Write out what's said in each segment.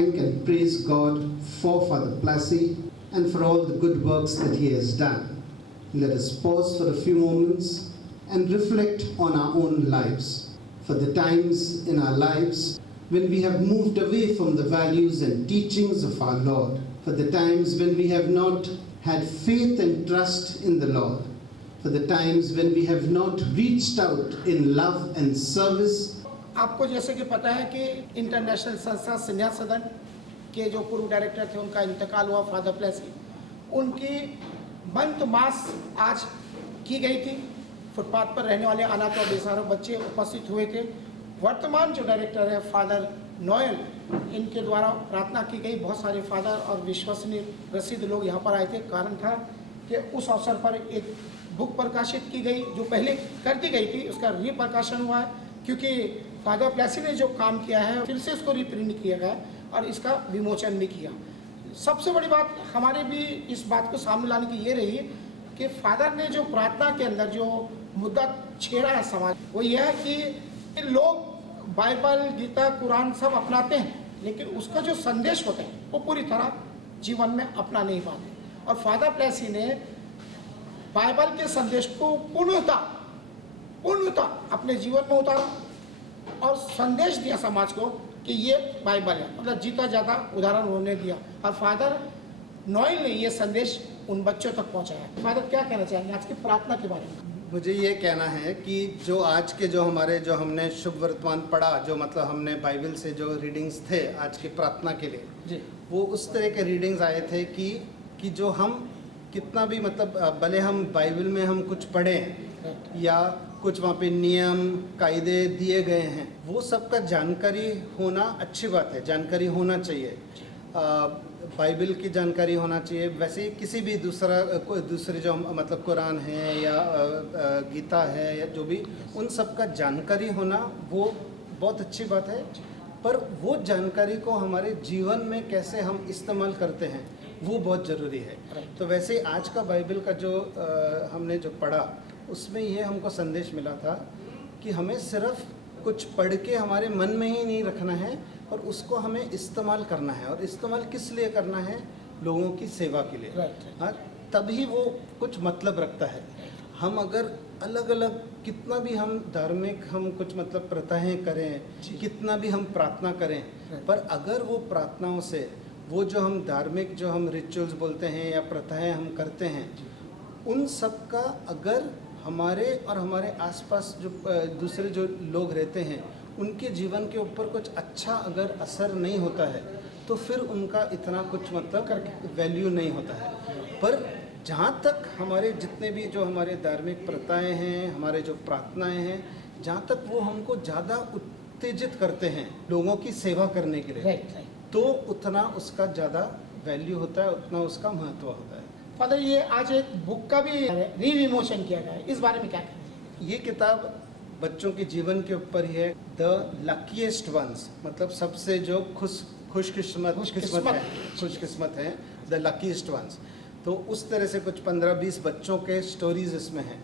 thank and praise God for Father Plassey and for all the good works that he has done. Let us pause for a few moments and reflect on our own lives, for the times in our lives when we have moved away from the values and teachings of our Lord, for the times when we have not had faith and trust in the Lord, for the times when we have not reached out in love and service. आपको जैसे कि पता है कि international संस्था संन्यास सदन के जो पूर्व डायरेक्टर थे उनका इंतकाल हुआ, फादर प्लेसी। उनकी मंथ मास आज की गई थी। फुटपाथ पर रहने वाले अनाथ और बेसहारा बच्चे उपस्थित हुए थे। वर्तमान जो डायरेक्टर है फादर नोएल, इनके द्वारा प्रार्थना की गई। बहुत सारे फादर और विश्वसनीय प्रसिद्ध लोग यहाँ पर आए थे। कारण था कि उस अवसर पर एक बुक प्रकाशित की गई जो पहले कर दी गई थी, उसका रीप्रकाशन हुआ है, क्योंकि फादर प्लेसी ने जो काम किया है फिर से इसको रिप्रिंट किया गया और इसका विमोचन भी किया। सबसे बड़ी बात हमारे भी इस बात को सामने लाने की ये रही कि फादर ने जो प्रार्थना के अंदर जो मुद्दा छेड़ा है समाज, वो यह है कि लोग बाइबल, गीता, कुरान सब अपनाते हैं, लेकिन उसका जो संदेश होता है वो पूरी तरह जीवन में अपना नहीं पाते। और फादर प्लेसी ने बाइबल के संदेश को पूर्णतः अपने जीवन में उतारा और संदेश दिया समाज को कि ये बाइबल है, मतलब जीता जाता उदाहरण उन्होंने दिया। और फादर नोएल ने ये संदेश उन बच्चों तक पहुंचाया। फादर क्या कहना चाहेंगे आज की प्रार्थना के बारे में? मुझे ये कहना है कि जो आज के जो हमने शुभ वर्तमान पढ़ा, जो मतलब हमने बाइबल से जो रीडिंग्स थे आज की प्रार्थना के लिए जी, वो उस तरह के रीडिंग्स आए थे कि जो हम कितना भी मतलब भले हम बाइबल में हम कुछ पढ़ें या कुछ वहाँ पे नियम कायदे दिए गए हैं, वो सबका जानकारी होना अच्छी बात है, जानकारी होना चाहिए। बाइबल की जानकारी होना चाहिए। वैसे ही किसी भी दूसरे जो मतलब कुरान है या गीता है या जो भी, उन सब का जानकारी होना वो बहुत अच्छी बात है, पर वो जानकारी को हमारे जीवन में कैसे हम इस्तेमाल करते हैं वो बहुत ज़रूरी है। तो वैसे ही आज का बाइबल का जो हमने जो पढ़ा उसमें ये हमको संदेश मिला था कि हमें सिर्फ कुछ पढ़ के हमारे मन में ही नहीं रखना है, और उसको हमें इस्तेमाल करना है। और इस्तेमाल किस लिए करना है? लोगों की सेवा के लिए। हाँ, तभी वो कुछ मतलब रखता है। हम अगर अलग अलग कितना भी हम धार्मिक हम कुछ मतलब प्रथाएं करें, कितना भी हम प्रार्थना करें, पर अगर वो प्रार्थनाओं से वो जो हम धार्मिक जो हम रिचुअल्स बोलते हैं या प्रथाएं हम करते हैं, उन सब का अगर हमारे और हमारे आसपास जो दूसरे जो लोग रहते हैं उनके जीवन के ऊपर कुछ अच्छा अगर असर नहीं होता है, तो फिर उनका इतना कुछ मतलब वैल्यू नहीं होता है। पर जहाँ तक हमारे जितने भी जो हमारे धार्मिक प्रथाएं हैं, हमारे जो प्रार्थनाएं हैं, जहाँ तक वो हमको ज़्यादा उत्तेजित करते हैं लोगों की सेवा करने के लिए, तो उतना उसका ज़्यादा वैल्यू होता है, उतना उसका महत्व होता है। फादर, ये आज एक बुक का भी रीविमोशन किया गया है, इस बारे में क्या कहेंगे? ये किताब बच्चों के जीवन के ऊपर ही है। द लकीएस्ट वंस, मतलब सबसे जो खुशकिस्मत है, द लकीएस्ट वंस। तो उस तरह से कुछ 15-20 बच्चों के स्टोरीज इसमें हैं।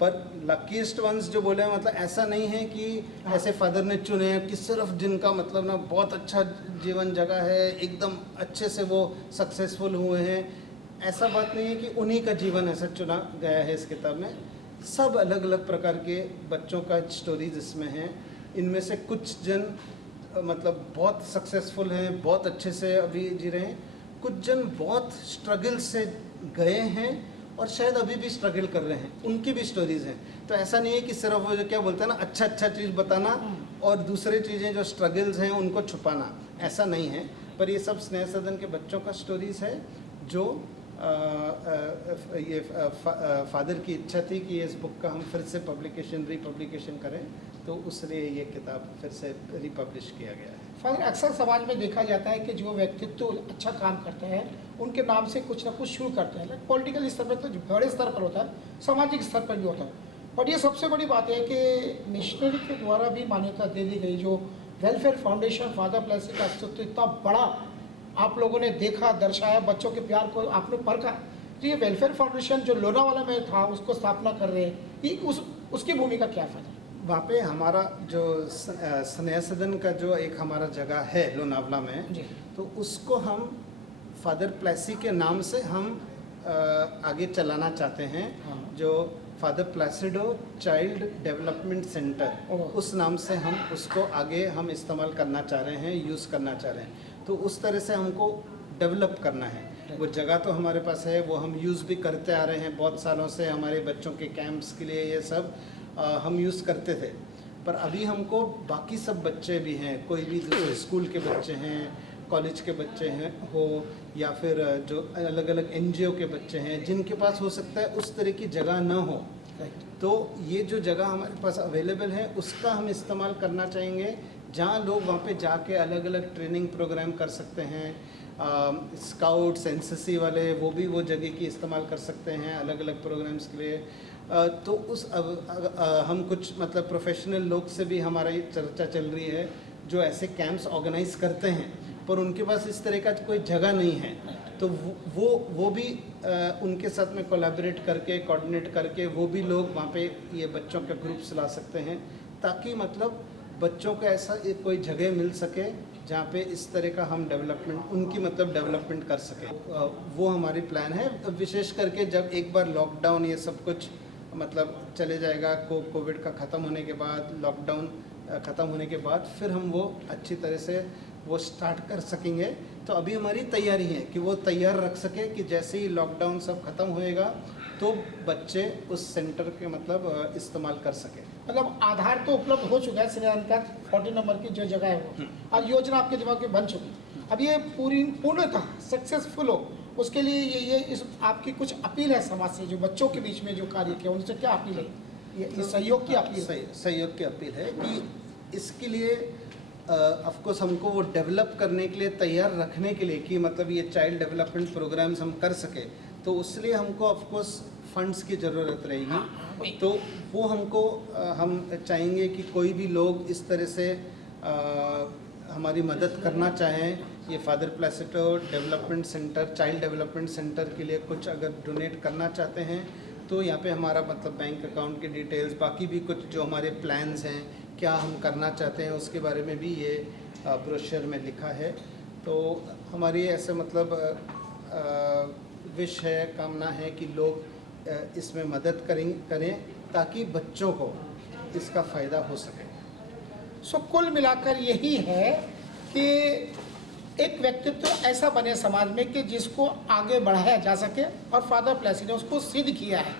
पर लकीएस्ट वंस जो बोले मतलब ऐसा नहीं है कि ऐसे फादर ने चुने हैं कि सिर्फ जिनका मतलब ना बहुत अच्छा जीवन जगह है, एकदम अच्छे से वो सक्सेसफुल हुए हैं, ऐसा बात नहीं है कि उन्हीं का जीवन ऐसा चुना गया है इस किताब में। सब अलग अलग प्रकार के बच्चों का स्टोरीज इसमें हैं। इनमें से कुछ जन मतलब बहुत सक्सेसफुल हैं, बहुत अच्छे से अभी जी रहे हैं, कुछ जन बहुत स्ट्रगल से गए हैं और शायद अभी भी स्ट्रगल कर रहे हैं, उनकी भी स्टोरीज़ हैं। तो ऐसा नहीं है कि सिर्फ वो जो क्या बोलते हैं ना अच्छा चीज़ बताना और दूसरी चीज़ें जो स्ट्रगल्स हैं उनको छुपाना, ऐसा नहीं है। पर ये सब स्नेह सदन के बच्चों का स्टोरीज़ है जो ये फादर की इच्छा थी कि इस बुक का हम फिर से रीपब्लिकेशन करें, तो उसलिए ये किताब फिर से रिपब्लिश किया गया है। फादर, अक्सर समाज में देखा जाता है कि जो व्यक्तित्व अच्छा काम करते हैं उनके नाम से कुछ ना कुछ शुरू करते हैं। पॉलिटिकल स्तर पर तो बड़े स्तर पर होता है, सामाजिक स्तर पर भी होता है। पर ये सबसे बड़ी बात है कि मिशनरी के द्वारा भी मान्यता दे दी गई, जो वेलफेयर फाउंडेशन फादर प्लेसी का अस्तित्व इतना बड़ा आप लोगों ने देखा, दर्शाया, बच्चों के प्यार को आपने परखा। तो ये वेलफेयर फाउंडेशन जो लोनावाला में था उसको स्थापना कर रहे हैं, उसकी भूमिका क्या फादर? वहाँ पे हमारा जो स्नेह सदन का जो एक हमारा जगह है लोनावला में, जी। तो उसको हम फादर प्लेसी के नाम से हम आगे चलाना चाहते हैं। हाँ। जो फादर प्लेसिडो चाइल्ड डेवलपमेंट सेंटर, ओह। उस नाम से हम उसको आगे हम इस्तेमाल करना चाह रहे हैं, यूज़ करना चाह रहे हैं। तो उस तरह से हमको डेवलप करना है। वो जगह तो हमारे पास है, वो हम यूज़ भी करते आ रहे हैं बहुत सालों से। हमारे बच्चों के कैंप्स के लिए ये सब हम यूज़ करते थे। पर अभी हमको बाकी सब बच्चे भी हैं, कोई भी दूसरे स्कूल के बच्चे हैं, कॉलेज के बच्चे हैं हो, या फिर जो अलग अलग एनजीओ के बच्चे हैं जिनके पास हो सकता है उस तरह की जगह ना हो, तो ये जो जगह हमारे पास अवेलेबल है उसका हम इस्तेमाल करना चाहेंगे, जहाँ लोग वहाँ पे जाके अलग अलग ट्रेनिंग प्रोग्राम कर सकते हैं। स्काउट्स एनसीसी वाले वो भी वो जगह की इस्तेमाल कर सकते हैं अलग अलग प्रोग्राम्स के लिए। तो उस हम कुछ मतलब प्रोफेशनल लोग से भी हमारी चर्चा चल रही है जो ऐसे कैंप्स ऑर्गेनाइज करते हैं, पर उनके पास इस तरह का कोई जगह नहीं है। तो वो भी उनके साथ में कोलैबोरेट करके कोऑर्डिनेट करके वो भी लोग वहाँ पे ये बच्चों के ग्रुप्स ला सकते हैं, ताकि मतलब बच्चों को ऐसा एक कोई जगह मिल सके जहाँ पे इस तरह का हम डेवलपमेंट उनकी मतलब डेवलपमेंट कर सकें। वो हमारी प्लान है। विशेष करके जब एक बार लॉकडाउन ये सब कुछ मतलब चले जाएगा, कोविड का ख़त्म होने के बाद, लॉकडाउन ख़त्म होने के बाद फिर हम वो अच्छी तरह से वो स्टार्ट कर सकेंगे। तो अभी हमारी तैयारी है कि वो तैयार रख सके कि जैसे ही लॉकडाउन सब ख़त्म होएगा तो बच्चे उस सेंटर के मतलब इस्तेमाल कर सकें। मतलब आधार तो उपलब्ध हो चुका है, श्रीनंदन का 40 नंबर की जो जगह है वो, और योजना आपके दिमाग में बन चुकी। अब ये पूर्णतः सक्सेसफुल हो, उसके लिए ये इस आपकी कुछ अपील है समाज से, जो बच्चों के बीच में जो कार्य किया उनसे क्या अपील है? ये सहयोग की अपील है। सहयोग की अपील है कि इसके लिए ऑफकोर्स हमको वो डेवलप करने के लिए तैयार रखने के लिए कि मतलब ये चाइल्ड डेवलपमेंट प्रोग्राम्स हम कर सके, तो उसलिए हमको ऑफकोर्स फंड्स की ज़रूरत रहेगी। तो वो हमको हम चाहेंगे कि कोई भी लोग इस तरह से हमारी मदद करना चाहें, ये father Placido development centre child development centre के लिए कुछ अगर डोनेट करना चाहते हैं तो यहाँ पे हमारा मतलब बैंक अकाउंट की डिटेल्स, बाकी भी कुछ जो हमारे प्लान्स हैं, क्या हम करना चाहते हैं, उसके बारे में भी ये ब्रोशर में लिखा है। तो हमारी ऐसे मतलब विश है, कामना है कि लोग इसमें मदद करें ताकि बच्चों को इसका फ़ायदा हो सके। सो कुल मिलाकर यही है कि एक व्यक्तित्व ऐसा बने समाज में कि जिसको आगे बढ़ाया जा सके, और फादर प्लेसी ने उसको सिद्ध किया है।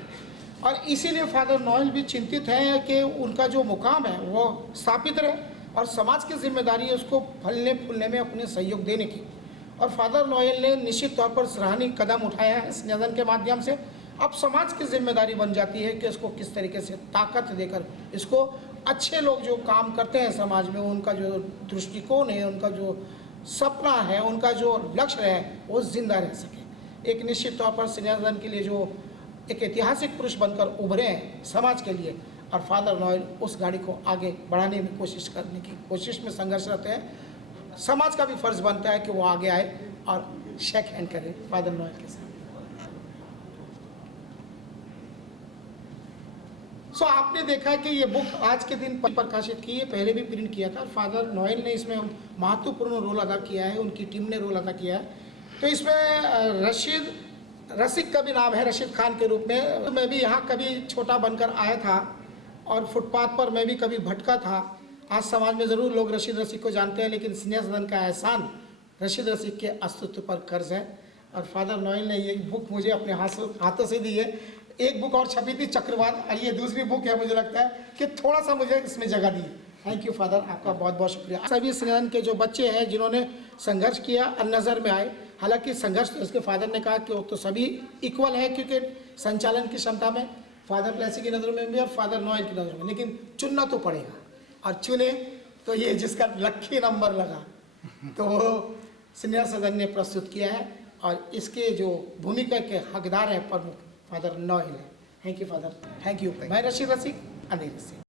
और इसीलिए फादर नोएल भी चिंतित हैं कि उनका जो मुकाम है वो स्थापित रहे, और समाज की जिम्मेदारी है उसको फलने फूलने में अपने सहयोग देने की। और फादर नोएल ने निश्चित तौर पर सराहनीय कदम उठाया है इस निधन के माध्यम से। अब समाज की जिम्मेदारी बन जाती है कि इसको किस तरीके से ताकत देकर इसको अच्छे लोग जो काम करते हैं समाज में, उनका जो दृष्टिकोण है, उनका जो सपना है, उनका जो लक्ष्य है, वो जिंदा रह सके। एक निश्चित तौर पर सिंहासन के लिए जो एक ऐतिहासिक पुरुष बनकर उभरे हैं समाज के लिए, और फादर नोएल उस गाड़ी को आगे बढ़ाने में कोशिश में संघर्ष रहते हैं। समाज का भी फर्ज बनता है कि वो आगे आए और शेक हैंड करे फादर नोएल के साथ। सो आपने देखा कि ये बुक आज के दिन प्रकाशित की है, पहले भी प्रिंट किया था। फादर नोएल ने इसमें महत्वपूर्ण रोल अदा किया है, उनकी टीम ने रोल अदा किया है। तो इसमें रशीद का भी नाम है, रशीद खान के रूप में। मैं भी यहाँ कभी छोटा बनकर आया था और फुटपाथ पर मैं भी कभी भटका था। आज समाज में ज़रूर लोग रशीद को जानते हैं, लेकिन स्नेह सदन का एहसान रशीद के अस्तित्व पर कर्ज है। और फादर नोएल ने ये बुक मुझे अपने हाथों से दी है। एक बुक और छपी थी चक्रवात, और ये दूसरी बुक है, मुझे लगता है कि थोड़ा सा मुझे इसमें जगह दी। थैंक यू फादर, आपका बहुत बहुत शुक्रिया। सभी स्नेहन के जो बच्चे हैं जिन्होंने संघर्ष किया और नज़र में आए, हालांकि संघर्ष तो उसके फादर ने कहा कि वो तो सभी इक्वल है, क्योंकि संचालन की क्षमता में फादर प्लेसी की नज़र में भी और फादर नोएल की नज़र में, लेकिन चुनना तो पड़ेगा। और चुने तो ये जिसका लकी नंबर लगा तो वो स्नेह सदन ने प्रस्तुत किया है, और इसके जो भूमिका के हकदार हैं प्रमुख फादर नोएल है। Thank you father, thank you. मैं रशीद अंधेरी से।